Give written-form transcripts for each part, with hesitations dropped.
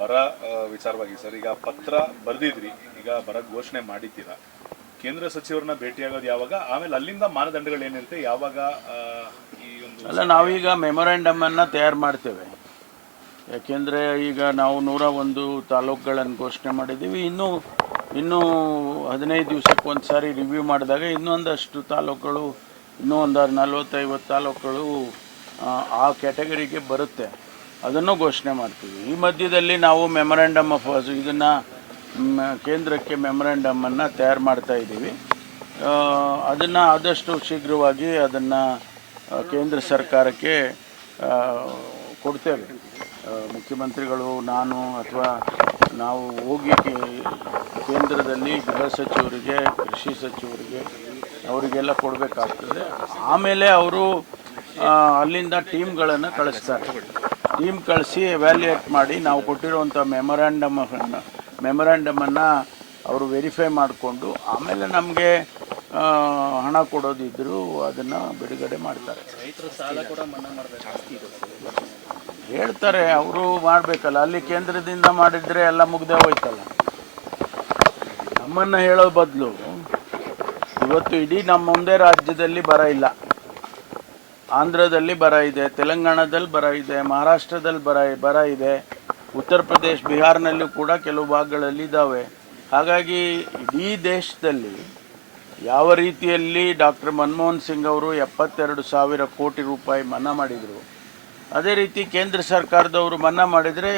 ಬರ ವಿಚಾರವಾಗಿ ಸರ್, ಈಗ ಪತ್ರ ಬರೆದಿದ್ರಿ, ಈಗ ಬರ ಘೋಷಣೆ ಮಾಡಿದ್ದೀರಾ, ಕೇಂದ್ರ ಸಚಿವರನ್ನ ಭೇಟಿಯಾಗೋದು ಯಾವಾಗ, ಆಮೇಲೆ ಅಲ್ಲಿಂದ ಮಾನದಂಡಗಳು ಏನಿರುತ್ತೆ, ಯಾವಾಗ ಈ ಒಂದು ಅಲ್ಲ, ನಾವೀಗ ಮೆಮೊರಾಂಡಮ್ ಅನ್ನು ತಯಾರು ಮಾಡ್ತೇವೆ. ಯಾಕೆಂದರೆ ಈಗ ನಾವು 101 ತಾಲೂಕುಗಳನ್ನು ಘೋಷಣೆ ಮಾಡಿದ್ದೀವಿ. ಇನ್ನೂ 15 ದಿವಸಕ್ಕೆ ಒಂದು ಸಾರಿ ರಿವ್ಯೂ ಮಾಡಿದಾಗ ಇನ್ನೂ ಒಂದಷ್ಟು ತಾಲೂಕುಗಳು, ಇನ್ನೂ ಒಂದು 40-50 ತಾಲೂಕುಗಳು ಆ ಕ್ಯಾಟಗರಿಗೆ ಬರುತ್ತೆ. ಅದನ್ನು ಘೋಷಣೆ ಮಾಡ್ತೀವಿ. ಈ ಮಧ್ಯದಲ್ಲಿ ನಾವು ಮೆಮೊರಾಂಡಮ್ ಆಫ್ ಇದನ್ನು ಕೇಂದ್ರಕ್ಕೆ ಮೆಮೊರಾಂಡಮನ್ನು ತಯಾರು ಮಾಡ್ತಾ ಇದ್ದೀವಿ. ಅದನ್ನು ಆದಷ್ಟು ಶೀಘ್ರವಾಗಿ ಅದನ್ನು ಕೇಂದ್ರ ಸರ್ಕಾರಕ್ಕೆ ಕೊಡ್ತೇವೆ. ಮುಖ್ಯಮಂತ್ರಿಗಳು, ನಾನು ಅಥವಾ ನಾವು ಹೋಗಿ ಕೇಂದ್ರದಲ್ಲಿ ಗೃಹ ಸಚಿವರಿಗೆ, ಕೃಷಿ ಸಚಿವರಿಗೆ ಅವರಿಗೆಲ್ಲ ಕೊಡಬೇಕಾಗ್ತದೆ. ಆಮೇಲೆ ಅವರು ಅಲ್ಲಿಂದ ಟೀಮ್ಗಳನ್ನು ಕಳಿಸ್ತಾರೆ. ಟೀಮ್ ಕಳಿಸಿ ಎವ್ಯಾಲ್ಯೂಯೇಟ್ ಮಾಡಿ ನಾವು ಕೊಟ್ಟಿರುವಂಥ ಮೆಮೊರಾಂಡಮನ್ನು ಅವರು ವೆರಿಫೈ ಮಾಡಿಕೊಂಡು ಆಮೇಲೆ ನಮಗೆ ಹಣ ಕೊಡೋದಿದ್ದರೂ ಅದನ್ನು ಬಿಡುಗಡೆ ಮಾಡ್ತಾರೆ. ರೈತರು ಸಾಲ ಕೂಡ ಮನ್ನಾ ಮಾಡಬೇಕು ಹೇಳ್ತಾರೆ, ಅವರು ಮಾಡಬೇಕಲ್ಲ. ಅಲ್ಲಿ ಕೇಂದ್ರದಿಂದ ಮಾಡಿದರೆ ಎಲ್ಲ ಮುಗ್ದೇ ಹೋಯ್ತಲ್ಲ. ನಮ್ಮನ್ನು ಹೇಳೋ ಬದಲು ಇವತ್ತು ಇಡೀ ನಮ್ಮ ಮುಂದೆ ರಾಜ್ಯದಲ್ಲಿ ಬರ ಇಲ್ಲ. ಆಂಧ್ರದಲ್ಲಿ ಬರ ಇದೆ, ತೆಲಂಗಾಣದಲ್ಲಿ ಬರ ಇದೆ, ಮಹಾರಾಷ್ಟ್ರದಲ್ಲಿ ಬರ ಇದೆ, ಉತ್ತರ ಪ್ರದೇಶ, ಬಿಹಾರ್ನಲ್ಲೂ ಕೂಡ ಕೆಲವು ಭಾಗಗಳಲ್ಲಿ ಇದ್ದಾವೆ. ಹಾಗಾಗಿ ಇಡೀ ದೇಶದಲ್ಲಿ ಯಾವ ರೀತಿಯಲ್ಲಿ ಡಾಕ್ಟರ್ ಮನಮೋಹನ್ ಸಿಂಗ್ ಅವರು 72,000 ಕೋಟಿ ರೂಪಾಯಿ ಮನ್ನಾ ಮಾಡಿದರು, ಅದೇ ರೀತಿ ಕೇಂದ್ರ ಸರ್ಕಾರದವರು ಮನ್ನಾ ಮಾಡಿದರೆ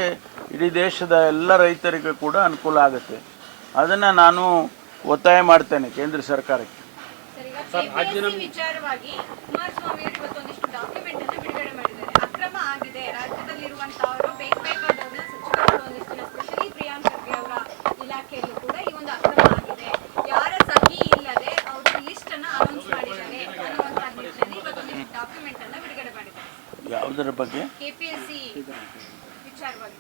ಇಡೀ ದೇಶದ ಎಲ್ಲ ರೈತರಿಗೆ ಕೂಡ ಅನುಕೂಲ ಆಗುತ್ತೆ. ಅದನ್ನು ನಾನು ಒತ್ತಾಯ ಮಾಡ್ತೇನೆ ಕೇಂದ್ರ ಸರ್ಕಾರಕ್ಕೆ. ವಿಚಾರವಾಗಿ ಕುಮಾರಸ್ವಾಮಿ ಅವರು ಇವತ್ತೊಂದಿಷ್ಟು ಡಾಕ್ಯುಮೆಂಟ್ ಅನ್ನು ಬಿಡುಗಡೆ ಮಾಡಿದ್ದಾರೆ. ಅಕ್ರಮ ಆಗಿದೆ ರಾಜ್ಯದಲ್ಲಿರುವಂತಹವರು ಬೇಕಾದವರನ್ನ ಸಚಿವರುಗಳು ಒಂದಿಷ್ಟು ಸ್ಪೆಷಲಿ ಪ್ರಿಯಾಂಕ್ ಖರ್ಗೆ ಅವರ ಇಲಾಖೆಯಲ್ಲಿ ಕೂಡ ಈ ಒಂದು ಅಕ್ರಮ ಆಗಿದೆ, ಯಾರ ಸಹಿ ಇಲ್ಲದೆ ಅವರು ಲಿಸ್ಟ್ ಅನ್ನು ಅನೌನ್ಸ್ ಮಾಡಿದ್ದಾರೆ ಅನ್ನುವಂತಹ ನಿಟ್ಟಿನಲ್ಲಿ ಇವತ್ತೊಂದಿಷ್ಟು ಡಾಕ್ಯುಮೆಂಟ್ ಅನ್ನು ಬಿಡುಗಡೆ ಮಾಡಿದ್ದಾರೆ. ಯಾವುದರ ಬಗ್ಗೆ? ಕೆಪಿಎಸ್ಸಿ ವಿಚಾರವಾಗಿ.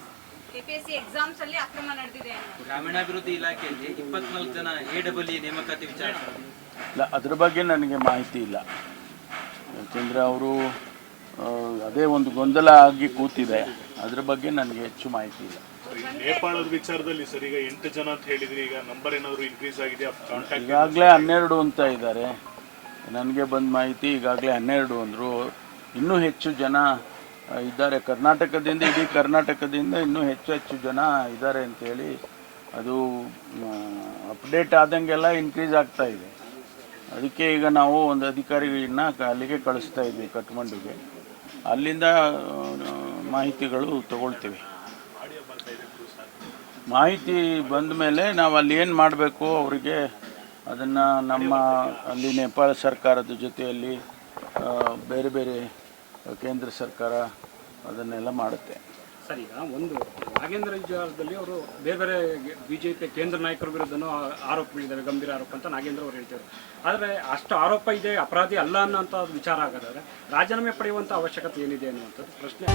ಕೆಪಿಎಸ್ಸಿ ಎಕ್ಸಾಮ್ಸ್ ಅಲ್ಲಿ ಅಕ್ರಮ ನಡೆದಿದೆ. ಗ್ರಾಮೀಣಾಭಿವೃದ್ಧಿ ಇಲಾಖೆಯಲ್ಲಿ 24 ಜನ AEE ನೇಮಕಾತಿ ವಿಚಾರ ಇಲ್ಲ, ಅದ್ರ ಬಗ್ಗೆ ನನಗೆ ಮಾಹಿತಿ ಇಲ್ಲ. ಯಾಕೆಂದರೆ ಅವರು ಅದೇ ಒಂದು ಗೊಂದಲ ಆಗಿ ಕೂತಿದೆ. ಅದ್ರ ಬಗ್ಗೆ ನನಗೆ ಹೆಚ್ಚು ಮಾಹಿತಿ ಇಲ್ಲ. ನೇಪಾಳದ ವಿಚಾರದಲ್ಲಿ ಸರ್, ಈಗ 8 ಜನ ಅಂತ ಹೇಳಿದ್ರಿ, ಈಗ ನಂಬರ್ ಏನಾದರೂ ಇನ್ಕ್ರೀಸ್ ಆಗಿದೆ? ಈಗಾಗಲೇ 12 ಅಂತ ಇದ್ದಾರೆ. ನನಗೆ ಬಂದ ಮಾಹಿತಿ ಈಗಾಗಲೇ 12 ಅಂದರು. ಇನ್ನೂ ಹೆಚ್ಚು ಜನ ಇದ್ದಾರೆ ಕರ್ನಾಟಕದಿಂದ, ಇಡೀ ಕರ್ನಾಟಕದಿಂದ ಇನ್ನೂ ಹೆಚ್ಚು ಜನ ಇದ್ದಾರೆ ಅಂತೇಳಿ ಅದು ಅಪ್ಡೇಟ್ ಆದಂಗೆಲ್ಲ ಇನ್ಕ್ರೀಸ್ ಆಗ್ತಾ ಇದೆ. ಅದಕ್ಕೆ ಈಗ ನಾವು ಒಂದು ಅಧಿಕಾರಿಗಳನ್ನ ಅಲ್ಲಿಗೆ ಕಳಿಸ್ತಾ ಇದ್ವಿ, ಕಠ್ಮಂಡುಗೆ. ಅಲ್ಲಿಂದ ಮಾಹಿತಿಗಳು ತಗೊಳ್ತೀವಿ. ಮಾಹಿತಿ ಬಂದ ಮೇಲೆ ನಾವು ಅಲ್ಲಿ ಏನು ಮಾಡಬೇಕು ಅವರಿಗೆ ಅದನ್ನು ನಮ್ಮ ಅಲ್ಲಿ ನೇಪಾಳ ಸರ್ಕಾರದ ಜೊತೆಯಲ್ಲಿ ಬೇರೆ ಬೇರೆ ಕೇಂದ್ರ ಸರ್ಕಾರ ಅದನ್ನೆಲ್ಲ ಮಾಡುತ್ತೆ. ಸರ್, ಈಗ ಒಂದು ನಾಗೇಂದ್ರ ವಿಚಾರದಲ್ಲಿ ಅವರು ಬೇರೆ ಬೇರೆ ಬಿಜೆಪಿ ಕೇಂದ್ರ ನಾಯಕರ ವಿರುದ್ಧನೂ ಆರೋಪಗಳಿದ್ದಾವೆ, ಗಂಭೀರ ಆರೋಪ ಅಂತ ನಾಗೇಂದ್ರ ಅವರು ಹೇಳ್ತಾರೆ. ಆದರೆ ಅಷ್ಟು ಆರೋಪ ಇದೆ, ಅಪರಾಧಿ ಅಲ್ಲ ಅನ್ನೋಂಥ ವಿಚಾರ ಆಗೋದಾದ್ರೆ ರಾಜೀನಾಮೆ ಪಡೆಯುವಂಥ ಅವಶ್ಯಕತೆ ಏನಿದೆ ಅನ್ನುವಂಥದ್ದು ಪ್ರಶ್ನೆ.